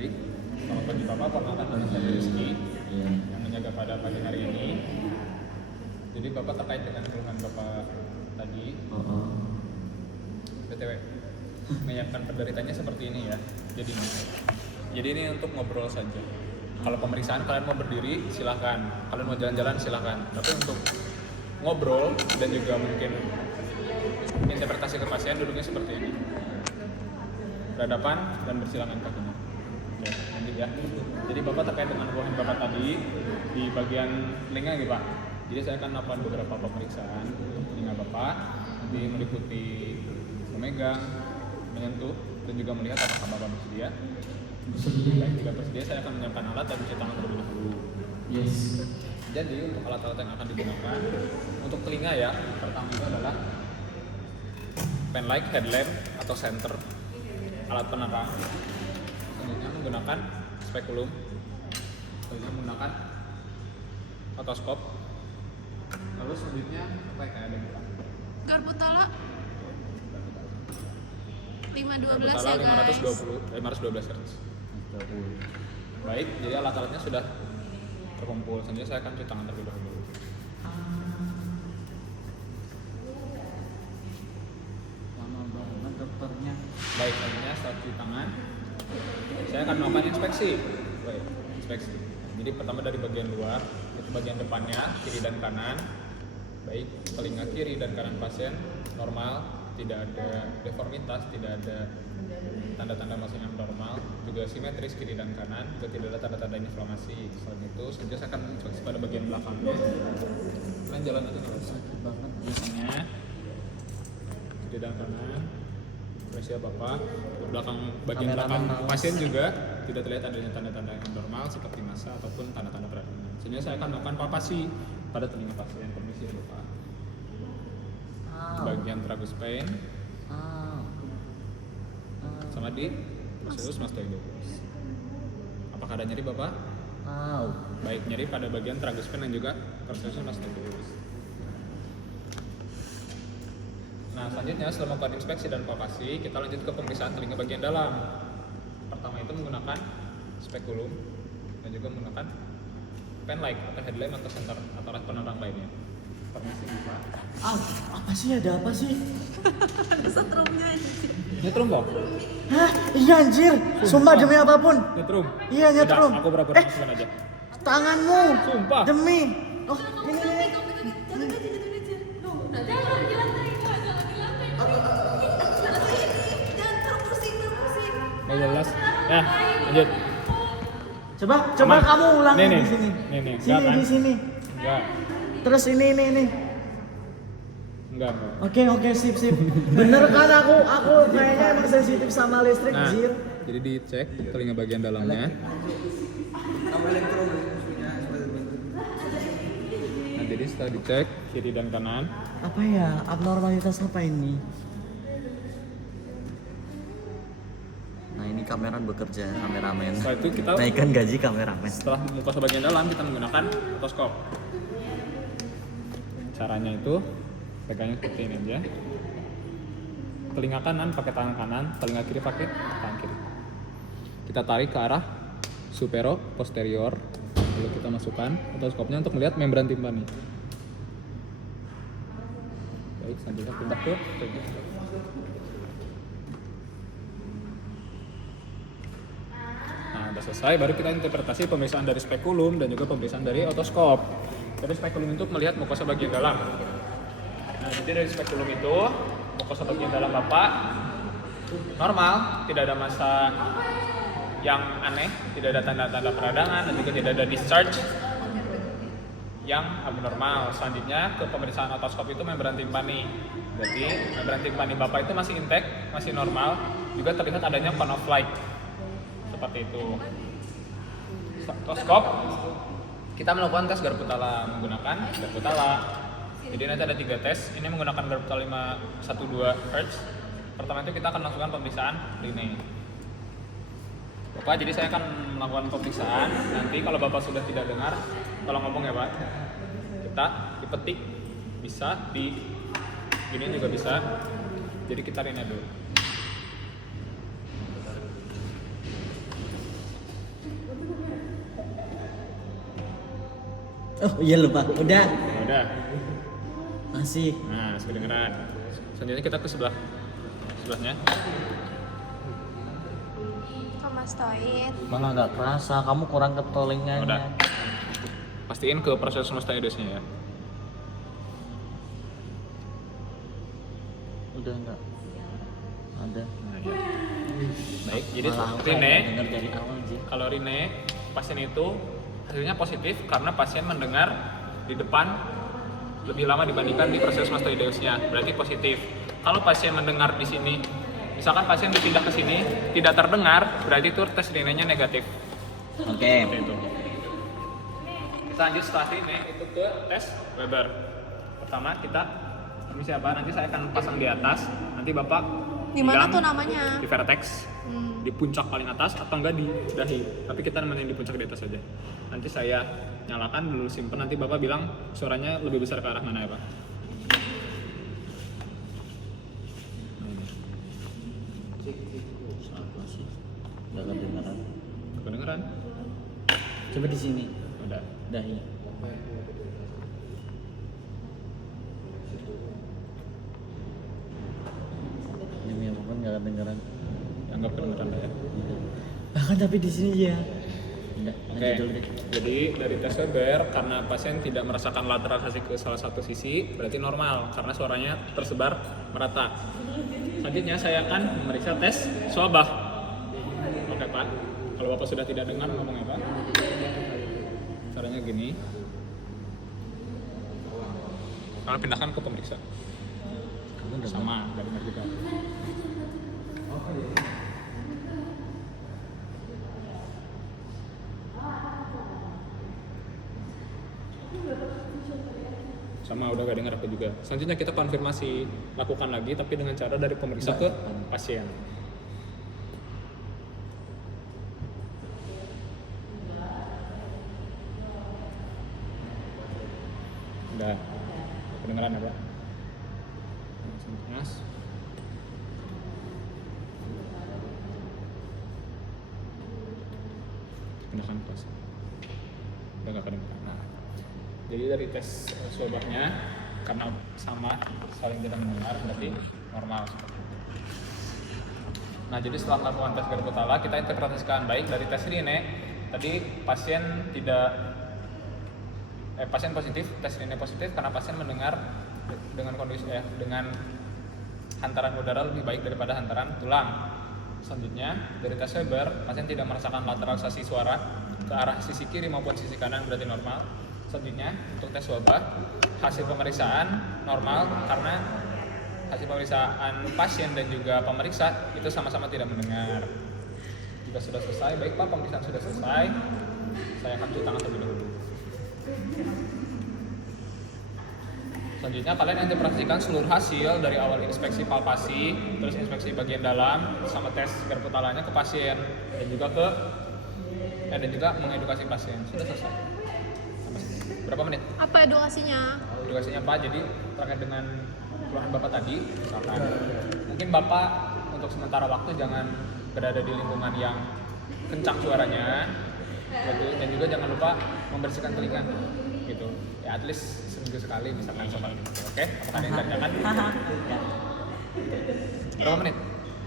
Baik, selamat pagi Bapak, perkenalkan nama saya Rizky yang menjaga pada pagi hari ini. Jadi Bapak terkait dengan keluhan Bapak tadi, BTW, menyiapkan penderitanya seperti ini ya. Jadi ini untuk ngobrol saja. Kalau pemeriksaan kalian mau berdiri silahkan, kalian mau jalan-jalan silahkan. Tapi untuk ngobrol dan juga mungkin interpretasi ke pasien duduknya seperti ini, berhadapan dan bersilangan kakinya. Oke, lanjut ya. Jadi Bapak terkait dengan keluhan Bapak tadi di bagian telinga gitu Pak. Jadi saya akan melakukan beberapa pemeriksaan untuk telinga Bapak, nanti meliputi memegang, menyentuh, dan juga melihat apakah Bapak bersedia. Baik, jika bersedia saya akan menyiapkan alat dan cuci tangan terlebih dahulu. Yes. Jadi untuk alat-alat yang akan digunakan untuk telinga ya, pertama itu adalah pen light, headlamp atau senter, alat penerang. Selanjutnya menggunakan spekulum, selanjutnya menggunakan otoskop. Lalu selanjutnya apa yang ada di Garpu tala 512 Garpu ya tala guys. 512 Hz. Baik, jadi alat-alatnya sudah terkumpul. Selanjutnya saya akan cuci tangan terlebih dahulu. Lama banget dokternya. Baik, selanjutnya setelah cuci tangan, saya akan melakukan inspeksi. Baik, inspeksi. Jadi pertama dari bagian luar, itu bagian depannya, kiri dan kanan. Baik, telinga kiri dan kanan pasien normal, tidak ada deformitas, tidak ada tanda-tanda masing abnormal, juga simetris kiri dan kanan, juga tidak ada tanda-tanda inflamasi. Selain itu, selanjutnya saya akan inspeksi pada bagian belakangnya. Kalian jalan aja nggak usah. Sakit banget. Biasanya kiri dan kanan, presisi Bapak, di belakang bagian Kameramen belakang malas. pasien juga tidak terlihat adanya tanda-tanda yang abnormal seperti massa ataupun tanda-tanda peradangan. Selanjutnya saya akan melakukan palpasi pada telinga pasien. Permisi ya Bapak. Bagian tragus pain sama di prosesus mastoidosus. Apakah ada nyeri Bapak? Baik, nyeri pada bagian tragus pain dan juga prosesus mastoidosus. Nah, selanjutnya setelah melakukan inspeksi dan palpasi, kita lanjut ke pemeriksaan telinga bagian dalam. Pertama itu menggunakan spekulum dan juga menggunakan pen light atau headlamp atau senter atau alat penerang lainnya. Permisi Pak. Apa sih, ada apa sih? Ada setrumnya anjir. Nyetrum Bang? Hah? Iya anjir. Sumpah demi apapun. Nyetrum? Iya, nyetrum. Udah, aku pura-pura masukin aja. Tanganmu. Sumpah. Demi. Oh, ini. Jatuh aja. Loh, udah jangan di lantai. Jangan di lantai. Jangan terpusing. Nggak jelas. Ya, lanjut. Coba Aman. kamu ulangi Nih, di sini. nih. Sini, Enggak, kan? di sini. Enggak. Terus ini. Enggak. Oke, sip. Bener kan aku kayaknya emang sensitif sama listrik, Nah, Jir. jadi dicek telinga bagian dalamnya. Nah, jadi setelah dicek kiri dan kanan, Apa ya? Abnormalitas apa ini? Nah ini kameramen bekerja, kameramen. setelah itu kita Naikkan gaji kameramen. setelah mukosa bagian dalam kita menggunakan otoskop. Caranya itu pegangnya seperti ini aja. Telinga kanan pakai tangan kanan, telinga kiri pakai tangan kiri. Kita tarik ke arah supero posterior, lalu kita masukkan otoskopnya untuk melihat membran timpani. Baik, selanjutnya pindah ke telinga. Nah, udah selesai, baru kita interpretasi pemeriksaan dari spekulum dan juga pemeriksaan dari otoskop. Dari spekulum itu melihat mukosa bagian dalam. Nah, jadi dari spekulum itu mukosa bagian dalam Bapak normal, tidak ada massa yang aneh, tidak ada tanda-tanda peradangan dan juga tidak ada discharge yang abnormal. Selanjutnya ke pemeriksaan otoskop itu membran timpani. Berarti membran timpani Bapak itu masih intact, masih normal, juga terlihat adanya cone of light. Seperti itu. Otoskop kita melakukan tes garpu tala menggunakan garpu tala. Jadi nanti ada 3 tes. Ini menggunakan garpu tala 512 Hz. Pertama itu kita akan lakukan pemeriksaan line. Bapak, jadi saya akan melakukan pemeriksaan. Nanti kalau Bapak sudah tidak dengar, tolong ngomong ya Pak. Kita dipetik, bisa di gini juga bisa. Jadi kita line dulu. Oh iya lupa. Udah. Nah, udah. Masih. Nah, kedengeran. Selanjutnya kita ke sebelahnya. Komastoid. Malah nggak kerasa, kamu kurang ke telinganya. Udah. Pastiin ke proses mastoidosnya ya. Udah nggak ada. Nah, ya. Baik, jadi Malah aku Rine, kayak denger dari awal sih. kalau Rine pasien itu hasilnya positif karena pasien mendengar di depan lebih lama dibandingkan di proses mastoideusnya, berarti positif. Kalau pasien mendengar di sini, misalkan pasien dipindah ke sini tidak terdengar, berarti itu tes Rine-nya negatif. Oke. Seperti itu. Kita lanjut setelah Rine itu ke tes Weber. Pertama kita permisi Abah, nanti saya akan pasang di atas, nanti Bapak Di mana bilang tuh namanya? di vertex, di puncak paling atas atau enggak di dahi. Tapi kita nemenin di puncak di atas saja. Nanti saya nyalakan dulu simpen, nanti Bapak bilang suaranya lebih besar ke arah mana ya Pak? Apa sih? Nggak kedengeran. Kedengeran? Coba di sini. Udah. Dahi. Demi apapun nggak kedengeran. Anggap kedengeran lah ya. Bahkan tapi di sini ya. Udah, Oke, lanjut dulu deh. jadi dari tes Weber karena pasien tidak merasakan lateralisasi ke salah satu sisi berarti normal karena suaranya tersebar merata. Selanjutnya saya akan memeriksa tes swabah. Oke Pak, kalau Bapak sudah tidak dengar ngomong apa? Caranya gini. Kalau pindahkan ke pemeriksa. Kamu udah Sama, nggak dengar juga. Sama, udah gak dengar aku juga. Selanjutnya kita konfirmasi, lakukan lagi tapi dengan cara dari pemeriksa ke pasien. Udah kedengeran apa? Mas. Pindahkan ke pasien. Udah gak kedengeran. Nah, jadi dari tes swabnya karena sama saling tidak mendengar berarti normal. Nah jadi setelah melakukan tes Garbutala kita interpretasikan baik dari tes Rine tadi pasien pasien positif, tes Rine positif karena pasien mendengar dengan kondisi dengan hantaran udara lebih baik daripada hantaran tulang. Selanjutnya dari tes Weber pasien tidak merasakan lateralisasi suara ke arah sisi kiri maupun sisi kanan berarti normal. Selanjutnya untuk tes wabah hasil pemeriksaan normal karena hasil pemeriksaan pasien dan juga pemeriksa itu sama-sama tidak mendengar. Jika sudah selesai, baik Pak, pemeriksaan sudah selesai. Saya akan cuci tangan terlebih dahulu. Selanjutnya kalian yang diperhatikan seluruh hasil dari awal inspeksi palpasi, terus inspeksi bagian dalam, sama tes Garputalanya ke pasien dan juga mengedukasi pasien. Sudah selesai. Berapa menit? Apa edukasinya? Edukasinya Pak, jadi terkait dengan keluhan Bapak tadi, misalkan mungkin Bapak untuk sementara waktu jangan berada di lingkungan yang kencang suaranya, gitu. Dan juga jangan lupa membersihkan telinga, gitu. Ya at least seminggu sekali misalkan seperti itu. Oke? Apakah ada yang ditanyakan? Berapa menit?